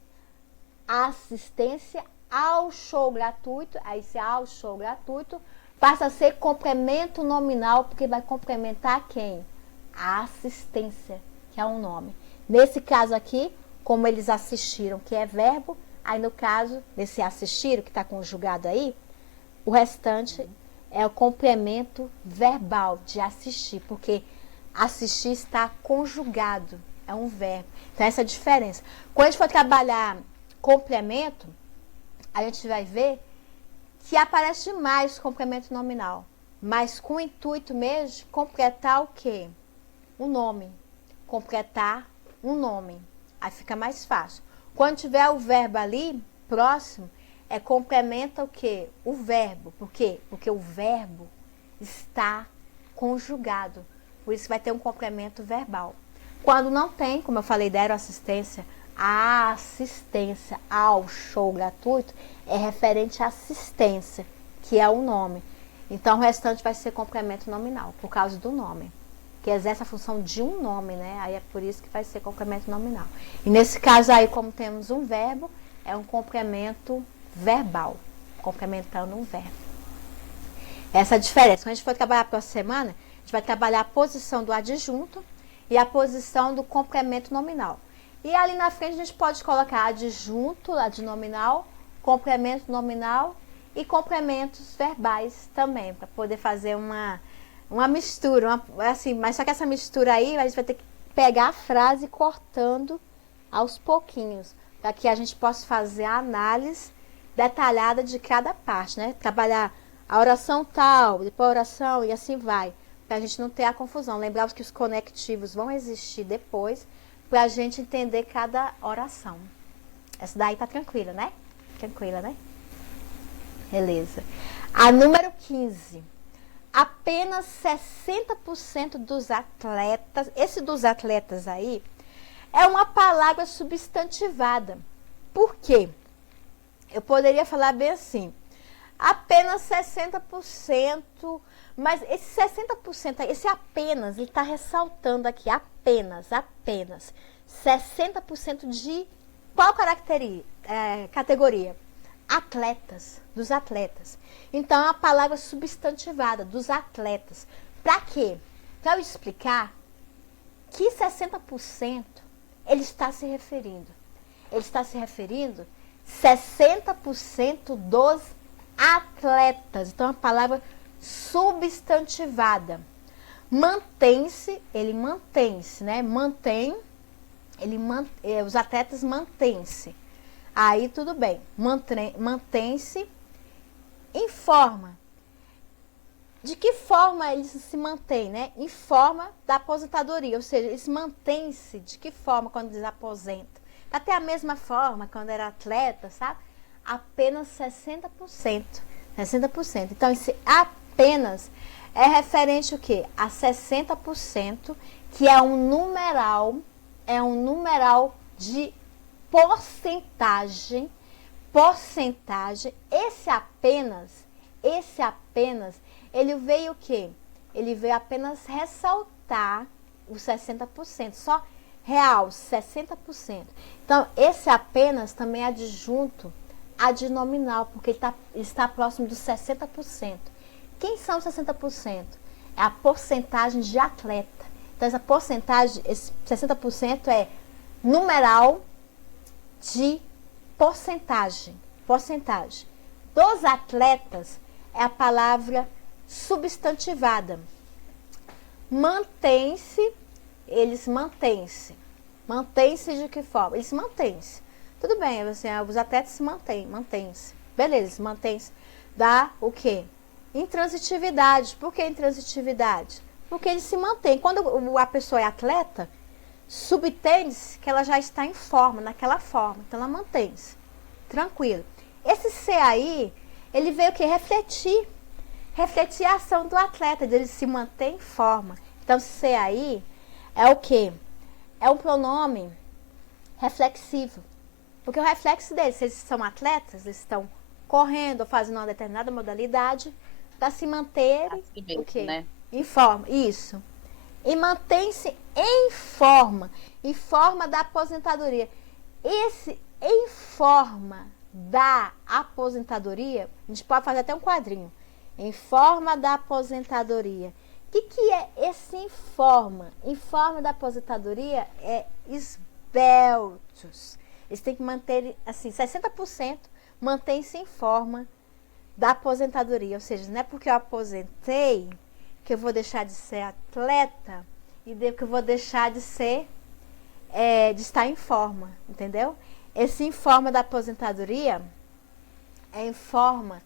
Assistência ao show gratuito. Aí se ao show gratuito passa a ser complemento nominal, porque vai complementar quem? A assistência, que é um nome. Nesse caso aqui, como eles assistiram, que é verbo, aí no caso, desse assistiram, que está conjugado aí, o restante é o complemento verbal de assistir, porque assistir está conjugado, é um verbo. Então, essa é a diferença. Quando a gente for trabalhar complemento, a gente vai ver que aparece demais complemento nominal, mas com o intuito mesmo de completar o quê? Um nome. Completar um nome. Aí fica mais fácil. Quando tiver o verbo ali, próximo, complementa o quê? O verbo. Por quê? Porque o verbo está conjugado. Por isso vai ter um complemento verbal. Quando não tem, como eu falei, deram assistência, a assistência ao show gratuito é referente à assistência, que é o nome. Então, o restante vai ser complemento nominal, por causa do nome, que exerce a função de um nome, né? Aí é por isso que vai ser complemento nominal. E nesse caso aí, como temos um verbo, é um complemento verbal, complementando um verbo. Essa é a diferença. Quando a gente for trabalhar para a semana, a gente vai trabalhar a posição do adjunto e a posição do complemento nominal. E ali na frente a gente pode colocar adjunto, adnominal, complemento nominal e complementos verbais também, para poder fazer uma mistura, assim, mas só que essa mistura aí, a gente vai ter que pegar a frase cortando aos pouquinhos, para que a gente possa fazer a análise detalhada de cada parte, né? Trabalhar a oração tal, depois a oração e assim vai, para a gente não ter a confusão. Lembrar que os conectivos vão existir depois, para a gente entender cada oração. Essa daí tá tranquila, né? Tranquila, né? Beleza. A número 15. Apenas 60% dos atletas, esse dos atletas aí, é uma palavra substantivada. Por quê? Eu poderia falar bem assim, apenas 60%, mas esse 60%, esse apenas, ele está ressaltando aqui, apenas, 60% de qual categoria? Atletas, dos atletas. Então, é uma palavra substantivada, dos atletas. Para quê? Para eu explicar que 60% ele está se referindo. Ele está se referindo 60% dos atletas. Então, é uma palavra substantivada. Mantém-se, ele mantém-se, né? Os atletas mantêm-se. Aí tudo bem, mantém-se em forma. De que forma eles se mantêm, né? Em forma da aposentadoria, ou seja, eles mantêm-se de que forma quando eles aposentam? Até a mesma forma quando era atleta, sabe? Apenas 60%. 60%. Então, esse apenas é referente o quê? A 60%, que é um numeral de porcentagem, esse apenas, ele veio o quê? Ele veio apenas ressaltar os 60%, só real, 60%. Então, esse apenas também é adjunto adnominal, porque ele está próximo dos 60%. Quem são os 60%? É a porcentagem de atleta. Então, essa porcentagem, esse 60% é numeral de porcentagem. Dos atletas é a palavra substantivada. Mantém-se, eles mantêm-se. Mantém-se de que forma? Eles mantêm-se. Tudo bem, assim, os atletas se mantêm-se. Beleza, eles mantêm-se. Dá o quê? Intransitividade. Por que intransitividade? Porque eles se mantêm. Quando a pessoa é atleta, subtende-se que ela já está em forma, naquela forma. Então, ela mantém-se. Tranquilo. Esse C aí, ele veio o quê? Refletir a ação do atleta, ele se manter em forma. Então, C aí é o quê? É um pronome reflexivo. Porque o reflexo deles, se eles são atletas, eles estão correndo ou fazendo uma determinada modalidade, para se manterem assim mesmo, o quê? Né? Em forma. Isso. E mantém-se em forma da aposentadoria. Esse em forma da aposentadoria, a gente pode fazer até um quadrinho. Em forma da aposentadoria. O que é esse em forma? Em forma da aposentadoria é esbeltos. Eles têm que manter, assim, 60% mantém-se em forma da aposentadoria. Ou seja, não é porque eu aposentei que eu vou deixar de ser atleta e que eu vou deixar de ser, de estar em forma, entendeu? Esse em forma da aposentadoria é em forma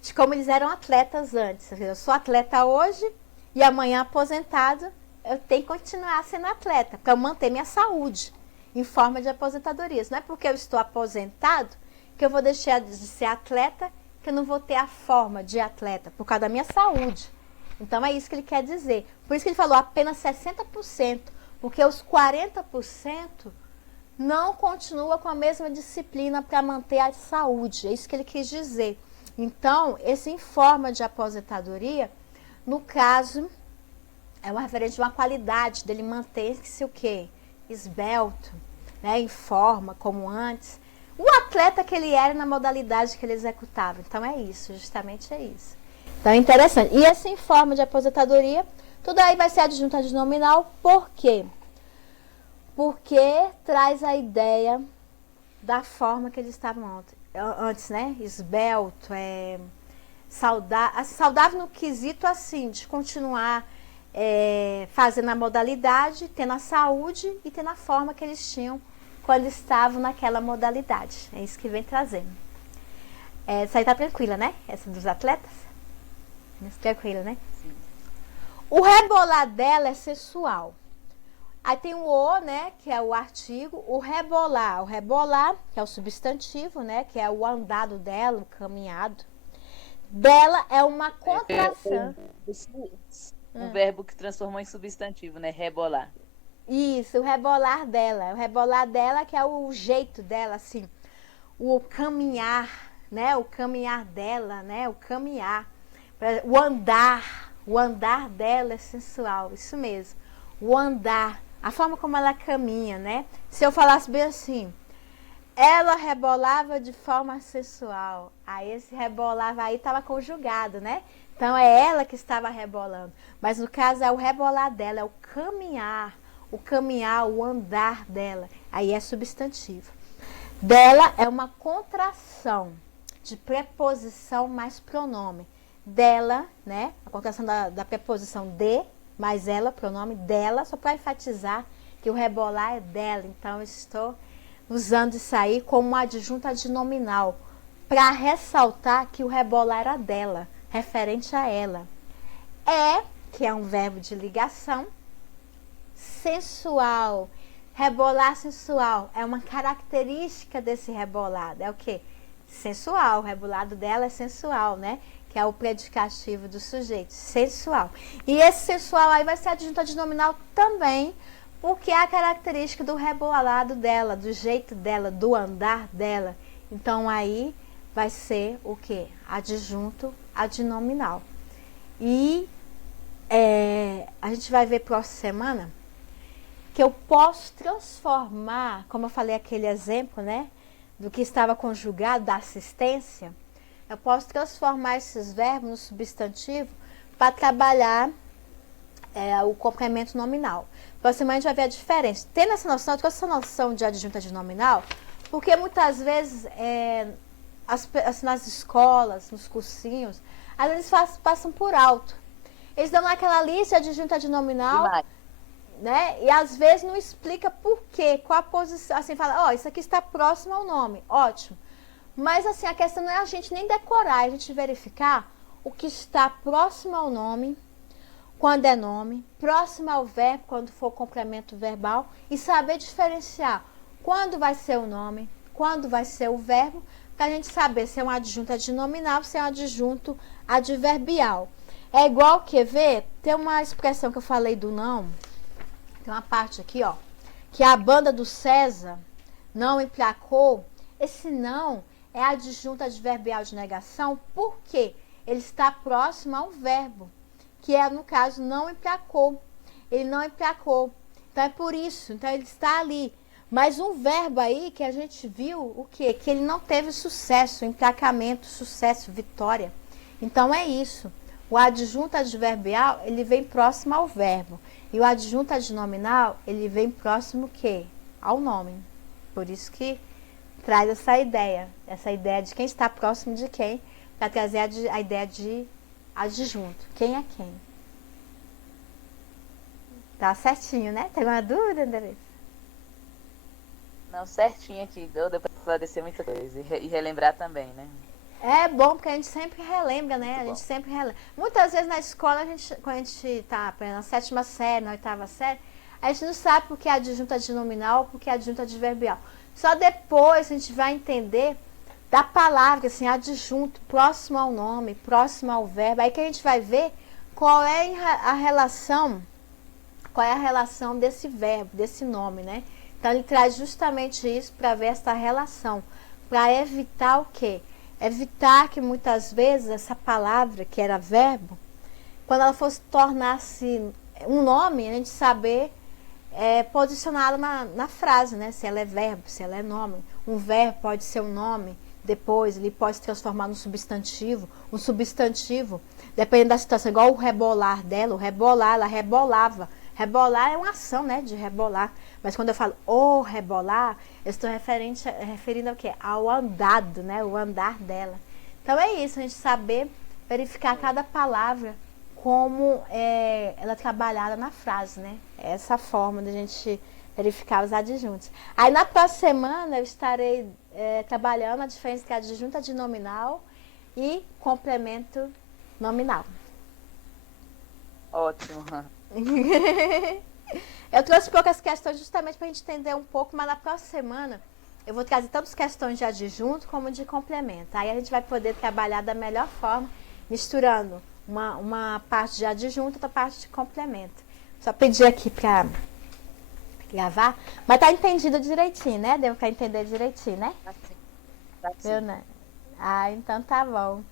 de como eles eram atletas antes. Eu sou atleta hoje e amanhã aposentado, eu tenho que continuar sendo atleta, para eu manter minha saúde em forma de aposentadoria. Não é porque eu estou aposentado que eu vou deixar de ser atleta, que eu não vou ter a forma de atleta, por causa da minha saúde. Então, é isso que ele quer dizer. Por isso que ele falou apenas 60%. Porque os 40% não continua com a mesma disciplina para manter a saúde. É isso que ele quis dizer. Então, esse informa de aposentadoria, no caso, é uma referência de uma qualidade dele manter-se o quê? Esbelto, né? Em forma, como antes. O atleta que ele era na modalidade que ele executava. Então, é isso, justamente é isso. Então, é interessante. E esse informe de aposentadoria, tudo aí vai ser adjunto adnominal, por quê? Porque traz a ideia da forma que eles estavam antes, né? Esbelto, saudável no quesito assim, de continuar fazendo a modalidade, tendo a saúde e tendo a forma que eles tinham quando estavam naquela modalidade. É isso que vem trazendo. Essa aí tá tranquila, né? Essa dos atletas? Tranquila, né? Sim. O rebolar dela é sensual. Aí tem o O, né, que é o artigo, o rebolar, que é o substantivo, né, que é o andado dela, o caminhado. Dela é uma contração. Um verbo que transformou em substantivo, né, rebolar. Isso, o rebolar dela. O rebolar dela que é o jeito dela, assim, o caminhar, né, o caminhar dela, né, o caminhar. O andar dela é sensual, isso mesmo. O andar, a forma como ela caminha, né? Se eu falasse bem assim, ela rebolava de forma sensual. Aí esse rebolava aí estava conjugado, né? Então é ela que estava rebolando. Mas no caso é o rebolar dela, é o caminhar, o andar dela. Aí é substantivo. Dela é uma contração de preposição mais pronome. Dela, né? A contração da preposição de mais ela, pronome dela, só para enfatizar que o rebolar é dela. Então, eu estou usando isso aí como uma adjunta adnominal, para ressaltar que o rebolar era dela, referente a ela. Que é um verbo de ligação, sensual. Rebolar sensual é uma característica desse rebolado. É o quê? Sensual. O rebolado dela é sensual, né? Que é o predicativo do sujeito, sensual. E esse sensual aí vai ser adjunto adnominal também, porque é a característica do rebolado dela, do jeito dela, do andar dela. Então aí vai ser o quê? Adjunto adnominal. E a gente vai ver próxima semana que eu posso transformar, como eu falei aquele exemplo, né? Do que estava conjugado, da assistência. Eu posso transformar esses verbos no substantivo para trabalhar o complemento nominal. Próxima a gente vai ver a diferença. Tendo essa noção, eu trouxe essa noção de adjunta adnominal, porque muitas vezes nas escolas, nos cursinhos, às vezes passam por alto. Eles dão aquela lista de adjunta adnominal, né? E às vezes não explica por quê, qual a posição, assim, fala, isso aqui está próximo ao nome, ótimo. Mas assim, a questão não é a gente nem decorar, é a gente verificar o que está próximo ao nome, quando é nome, próximo ao verbo, quando for complemento verbal, e saber diferenciar quando vai ser o nome, quando vai ser o verbo, para a gente saber se é um adjunto adnominal, se é um adjunto adverbial. É igual, quer ver? Tem uma expressão que eu falei do não, tem uma parte aqui, ó, que a banda do César não emplacou. Esse não é adjunto adverbial de negação, porque ele está próximo ao verbo, que é, no caso, não emplacou. Ele não emplacou. Então, é por isso. Então, ele está ali. Mas um verbo aí que a gente viu, o quê? Que ele não teve sucesso, emplacamento, sucesso, vitória. Então, é isso. O adjunto adverbial, ele vem próximo ao verbo. E o adjunto adnominal, ele vem próximo o quê? Ao nome. Por isso que traz essa ideia de quem está próximo de quem, para trazer a ideia de adjunto. Quem é quem? Tá certinho, né? Tem alguma dúvida, Andressa? Não, certinho aqui. Deu para esclarecer muita coisa. E relembrar também, né? É bom, porque a gente sempre relembra, né? Muito A bom. gente sempre relembra. Muitas vezes na escola, quando a gente está na 7ª série, na 8ª série, a gente não sabe por que é adjunto adnominal, por que é adjunto adverbial. Só depois a gente vai entender da palavra, assim, adjunto, próximo ao nome, próximo ao verbo. Aí que a gente vai ver qual é a relação qual é a relação desse verbo, desse nome, né? Então ele traz justamente isso para ver essa relação, para evitar o quê? Evitar que muitas vezes essa palavra, que era verbo, quando ela fosse tornar-se um nome, a gente saber posicioná-la na frase, né? Se ela é verbo, se ela é nome. Um verbo pode ser um nome, depois ele pode se transformar num substantivo. Um substantivo, dependendo da situação, igual o rebolar dela, o rebolar, ela rebolava. Rebolar é uma ação, né, de rebolar. Mas quando eu falo o rebolar, eu estou referindo ao quê? Ao andado, né? O andar dela. Então é isso, a gente saber verificar cada palavra como ela é trabalhada na frase, né? Essa forma de a gente verificar os adjuntos. Aí na próxima semana eu estarei trabalhando a diferença entre adjunto adnominal e complemento nominal. Ótimo. Eu trouxe poucas questões justamente para a gente entender um pouco, mas na próxima semana eu vou trazer tanto questões de adjunto como de complemento. Aí a gente vai poder trabalhar da melhor forma, misturando uma parte de adjunto e outra parte de complemento. Só pedir aqui para gravar, mas tá entendido direitinho, né? Deu para entender direitinho, né? Tá sim. Tá sim. Viu, né? Ah, então tá bom.